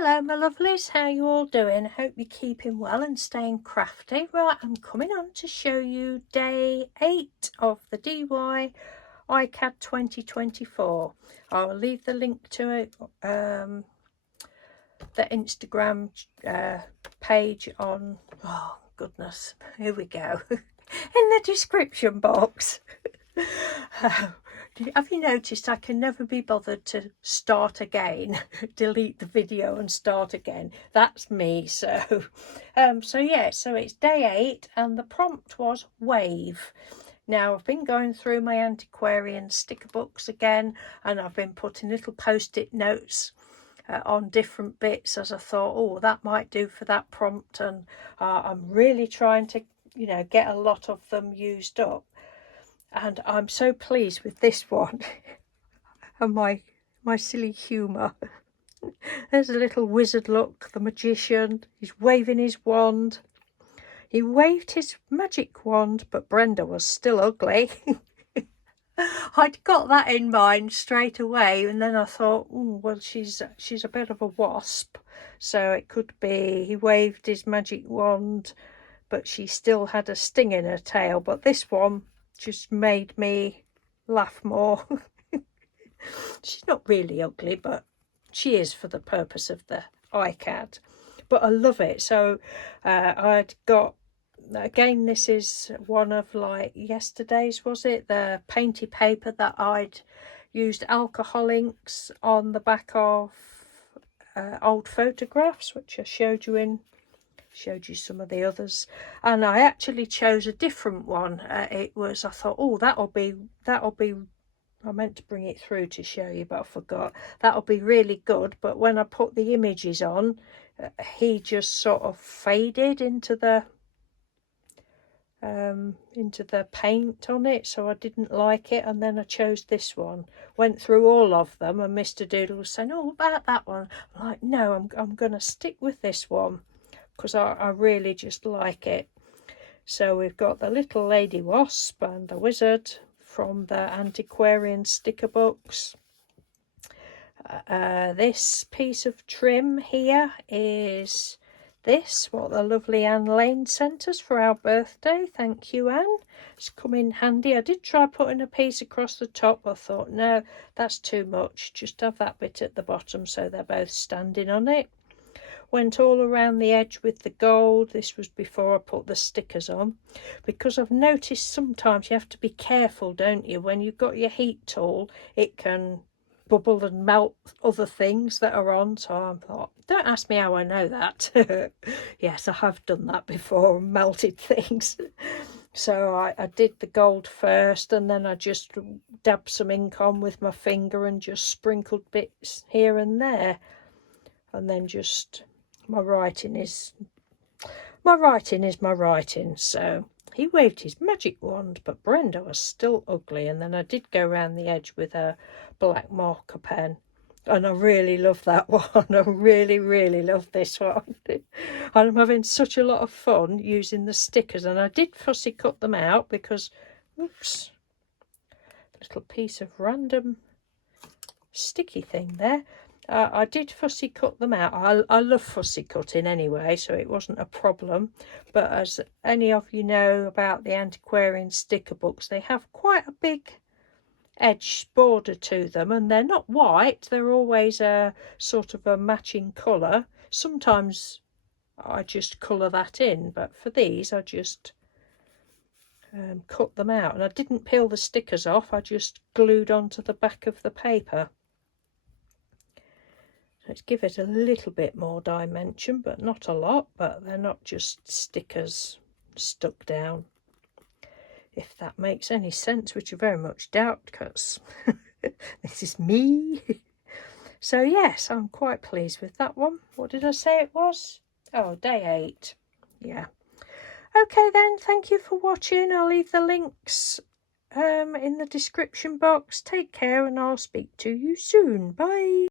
Hello my lovelies, how you all doing? I hope you're keeping well and staying crafty. Right, I'm coming on to show you day 8 of the DY iCAD 2024. I'll leave the link to it, the Instagram page on, oh goodness, here we go, in the description box. Have you noticed I can never be bothered to start again, delete the video and start again? That's me. So yeah, so it's day 8 and the prompt was wave. Now I've been going through my antiquarian sticker books again, and I've been putting little post-it notes on different bits as I thought, oh, that might do for that prompt, and I'm really trying to, you know, get a lot of them used up. And I'm so pleased with this one and my silly humour. There's a little wizard look, the magician. He's waving his wand. He waved his magic wand, but Brenda was still ugly. I'd got that in mind straight away, and then I thought, oh, well, she's a bit of a wasp, so it could be he waved his magic wand, but she still had a sting in her tail. But this one just made me laugh more. She's not really ugly, but she is for the purpose of the iCAD. But I love it. So I'd got, again, this is one of like yesterday's, was it? The Painty paper that I'd used alcohol inks on the back of old photographs, which I showed you some of the others, and I actually chose a different one. It was, I thought, oh, that'll be I meant to bring it through to show you, but I forgot. That'll be really good. But when I put the images on, he just sort of faded into the paint on it, so I didn't like it. And then I chose this one, went through all of them, and Mr. Doodle was saying, oh, what about that one? I'm like, no, I'm gonna stick with this one, because I really just like it. So we've got the little lady wasp and the wizard from the antiquarian sticker books. This piece of trim here is this, what the lovely Anne Lane sent us for our birthday. Thank you, Anne. It's come in handy. I did try putting a piece across the top. I thought, no, that's too much. Just have that bit at the bottom so they're both standing on it. Went all around the edge with the gold. This was before I put the stickers on, because I've noticed sometimes you have to be careful, don't you? When you've got your heat tool, it can bubble and melt other things that are on. So I thought, don't ask me how I know that. Yes, I have done that before and melted things. So I did the gold first, and then I just dabbed some ink on with my finger and just sprinkled bits here and there. And then just, my writing is my writing. So he waved his magic wand, but Brenda was still ugly. And then I did go around the edge with a black marker pen, and I really love that one. I really love this one. And I'm having such a lot of fun using the stickers, and I did fussy cut them out because, oops, little piece of random sticky thing there. I did fussy cut them out. I love fussy cutting anyway, so it wasn't a problem. But as any of you know about the antiquarian sticker books, they have quite a big edge border to them, and they're not white. They're always a sort of a matching colour. Sometimes I just colour that in, but for these I just cut them out. And I didn't peel the stickers off. I just glued onto the back of the paper. Let's give it a little bit more dimension, but not a lot. But they're not just stickers stuck down, if that makes any sense, which I very much doubt, because this is me. So yes, I'm quite pleased with that one. What did I say it was? Oh, day 8. Yeah. Okay then, thank you for watching. I'll leave the links in the description box. Take care, and I'll speak to you soon. Bye.